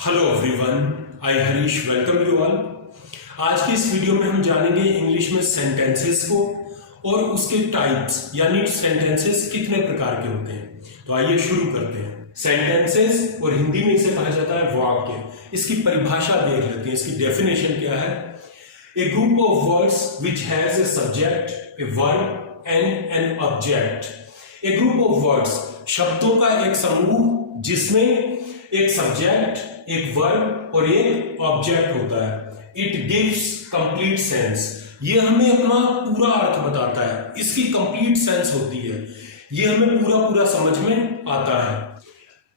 Hello everyone, I Harish welcome you all. आज की इस वीडियो में हम जानेंगे इंग्लिश में सेंटेंसेस को और उसके टाइप्स, यानी सेंटेंसेस कितने प्रकार के होते हैं। तो आइए शुरू करते हैं। सेंटेंसेस और हिंदी में इसे कहा जाता है वाक्य। इसकी परिभाषा देख लेते हैं, इसकी डेफिनेशन क्या है। A group of words which has a subject, a verb and an object. A group of words, शब्दों का एक समूह जिसमें एक सब्जेक्ट, एक वर्ब और एक ऑब्जेक्ट होता है। इट गिव्स कंप्लीट सेंस, ये हमें अपना पूरा अर्थ बताता है, इसकी कंप्लीट सेंस होती है, ये हमें पूरा समझ में आता है।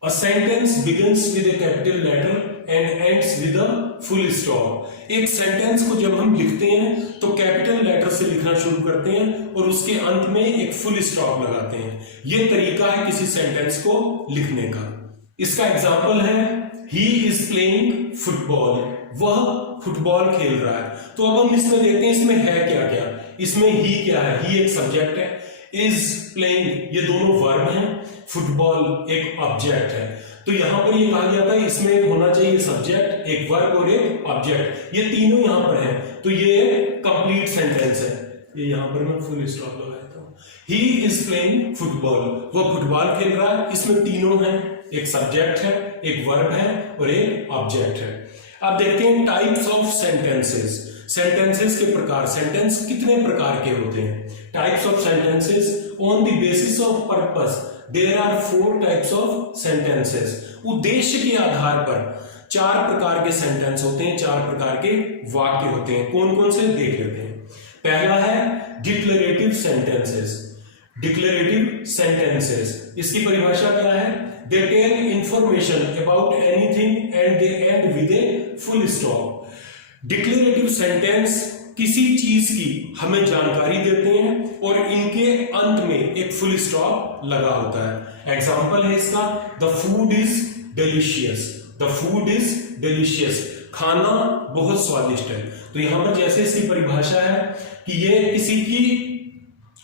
A sentence begins with a capital letter and ends with a full stop. एक सेंटेंस को जब हम लिखते हैं तो कैपिटल लेटर से लिखना शुरू करते हैं और उसके अंत में एक फुल स्टॉप लगाते हैं। यह तरीका है किसी सेंटेंस को लिखने का। इसका एग्जाम्पल है ही इज प्लेइंग फुटबॉल, वह फुटबॉल खेल रहा है। तो अब हम इसमें देखते हैं इसमें है क्या क्या। इसमें ही क्या है, ही एक सब्जेक्ट है, इज प्लेइंग ये दोनों वर्ब हैं, फुटबॉल एक ऑब्जेक्ट है। तो यहां पर ये कहा गया था इसमें एक होना चाहिए सब्जेक्ट, एक वर्ब और एक ऑब्जेक्ट, ये तीनों यहां पर है। तो ये कंप्लीट सेंटेंस है। ये यहां पर मैं फुल स्टॉप लगा देता हूं। ही इज प्लेइंग फुटबॉल, वह फुटबॉल खेल रहा है। इसमें तीनों हैं, एक सब्जेक्ट है, एक वर्ब है और एक ऑब्जेक्ट है। अब देखते हैं टाइप्स ऑफ सेंटेंसेस। सेंटेंसेस के प्रकार, सेंटेंस कितने प्रकार के होते हैं। Types of sentences on the basis of purpose there are 4 types of sentences. उद्देश्य के आधार पर 4 प्रकार के सेंटेंस होते हैं, 4 प्रकार के वाक्य होते हैं। कौन कौन से देख लेते हैं। पहला है डिक्लेरेटिव सेंटेंसेस। डिक्लेरेटिव सेंटेंसेस, इसकी परिभाषा क्या है। They tell information about anything and they end with a full stop. Declarative sentence किसी चीज की हमें जानकारी देते हैं और इनके अंत में एक फुल स्टॉप लगा होता है। एग्जाम्पल है इसका, the food is delicious. The food is delicious, खाना बहुत स्वादिष्ट है। तो यहां पर जैसे इसकी परिभाषा है कि ये किसी की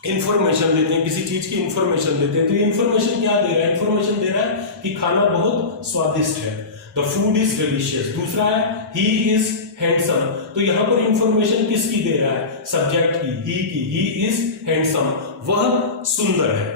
इंफॉर्मेशन देते हैं, किसी चीज की इंफॉर्मेशन देते हैं। तो ये इंफॉर्मेशन क्या दे रहा है, इंफॉर्मेशन दे रहा है कि खाना बहुत स्वादिष्ट है। The food is delicious. दूसरा है ही इज हैंडसम। तो यहां पर इंफॉर्मेशन किसकी दे रहा है, सब्जेक्ट की, ही इज हैंडसम, वह सुंदर है।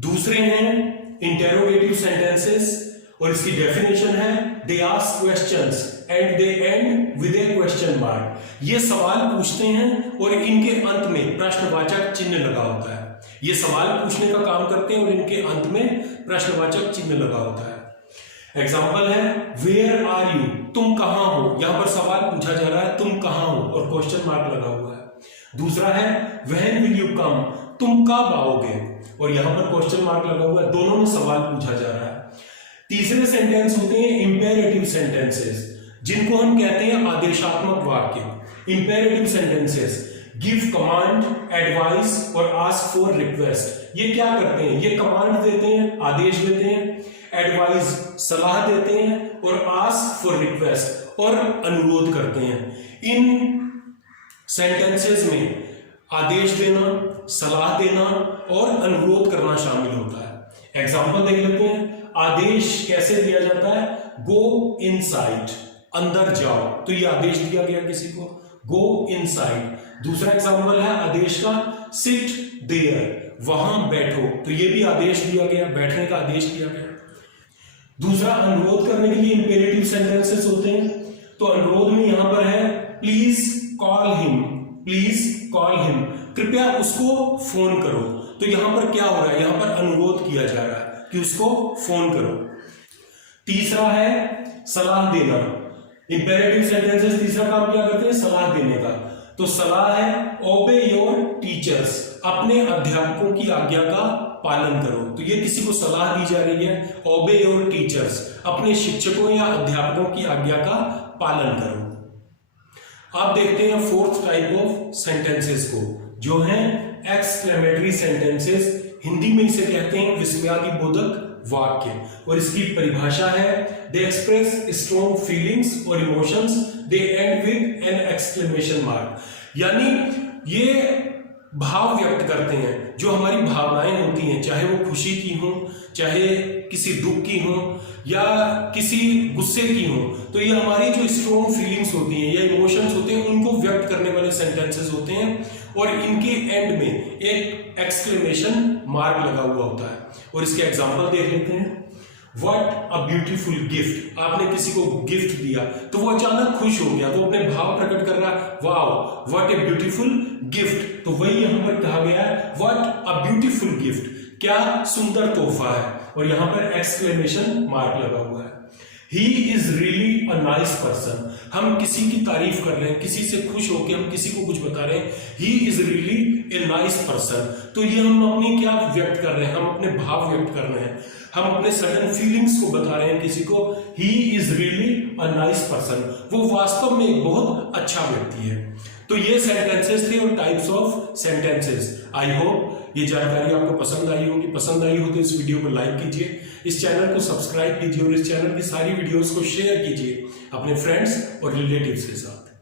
दूसरे हैं इंटेरोगेटिव सेंटेंसेस और इसकी डेफिनेशन है they ask questions and they and with A question mark. ये सवाल पूछते हैं और इनके अंत में प्रश्नवाचक चिन्ह लगा होता है। ये सवाल पूछने का काम करते हैं और इनके अंत में प्रश्नवाचक चिन्ह लगा होता है। एग्जाम्पल है वेयर आर यू, तुम कहां हो। यहां पर सवाल पूछा जा रहा है तुम कहां हो और क्वेश्चन मार्क लगा हुआ है। दूसरा है व्हेन विल यू कम, तुम कब आओगे और यहां पर क्वेश्चन मार्क लगा हुआ है। दोनों में सवाल पूछा जा रहा है। तीसरे सेंटेंस होते हैं इंपेरेटिव सेंटेंसेस, जिनको हम कहते हैं आदेशात्मक वाक्य। Imperative sentences give command, advice और आस्क फॉर रिक्वेस्ट। ये क्या करते हैं, ये कमांड देते हैं, आदेश देते हैं, एडवाइस सलाह देते हैं और आस्क फॉर रिक्वेस्ट और अनुरोध करते हैं। इन सेंटेंसेस में आदेश देना, सलाह देना और अनुरोध करना शामिल होता है। एग्जाम्पल देख लेते हैं। आदेश कैसे दिया जाता है, गो इनसाइड, अंदर जाओ। तो ये आदेश दिया गया किसी को, गो इनसाइड। दूसरा एग्जाम्पल है आदेश का सिट देयर, वहां बैठो। तो ये भी आदेश दिया गया, बैठने का आदेश दिया गया। दूसरा अनुरोध करने के लिए इंपेरेटिव सेंटेंसेस होते हैं। तो अनुरोध में यहां पर है please call him, please call him, कृपया उसको फोन करो। तो यहां पर क्या हो रहा है, यहां पर अनुरोध किया जा रहा है कि उसको फोन करो। तीसरा है सलाह देना। इंपेरेटिव सेंटेंसेस तीसरा काम क्या करते हैं, सलाह देने का। तो सलाह है ओबे योर टीचर्स, अपने अध्यापकों की आज्ञा का पालन करो। तो ये किसी को सलाह दी जा रही है, ओबे योर टीचर्स, अपने शिक्षकों या अध्यापकों की आज्ञा का पालन करो। आप देखते हैं फोर्थ टाइप ऑफ सेंटेंसेस को, जो है एक्सक्लेमेटरी सेंटेंसेस। हिंदी में इसे कहते हैं विस्मयादिबोधक वाक्य और इसकी परिभाषा है दे एक्सप्रेस स्ट्रॉन्ग फीलिंग्स और emotions, they and with an exclamation mark. यानी ये भाव व्यक्त करते हैं, जो हमारी भावनाएं होती हैं, चाहे वो खुशी की हो, चाहे किसी दुख की हो या किसी गुस्से की हो, तो ये हमारी जो स्ट्रॉन्ग फीलिंग्स होती हैं या इमोशंस होते हैं उनको व्यक्त करने वाले सेंटेंसेस होते हैं और इनके एंड में एक एक्सक्लेमेशन मार्क लगा हुआ होता है। और इसके एग्जांपल देख लेते हैं। What a beautiful gift, आपने किसी को गिफ्ट दिया तो वो अचानक खुश हो गया, तो अपने भाव प्रकट कर रहा है, wow what a beautiful gift. तो वही यहां पर कहा गया है व्हाट अ ब्यूटीफुल गिफ्ट, क्या सुंदर तोहफा है, और यहां पर एक्सक्लेमेशन मार्क लगा हुआ है। He is really a nice person, हम किसी की तारीफ कर रहे हैं, किसी से खुश होकर हम किसी को कुछ बता रहे हैं, he is really a nice person, तो ये हम अपनी क्या व्यक्त कर रहे हैं, हम अपने भाव व्यक्त कर रहे हैं, हम अपने सडन फीलिंग्स को बता रहे हैं किसी को। He is really a nice person, वो वास्तव में एक बहुत अच्छा व्यक्ति है। तो ये सेंटेंसेस थे और types of sentences. I hope ये जानकारी आपको पसंद आई होगी। पसंद आई हो तो इस वीडियो को लाइक कीजिए, इस चैनल को सब्सक्राइब कीजिए और इस चैनल की सारी वीडियोस को शेयर कीजिए अपने फ्रेंड्स और रिलेटिव्स के साथ।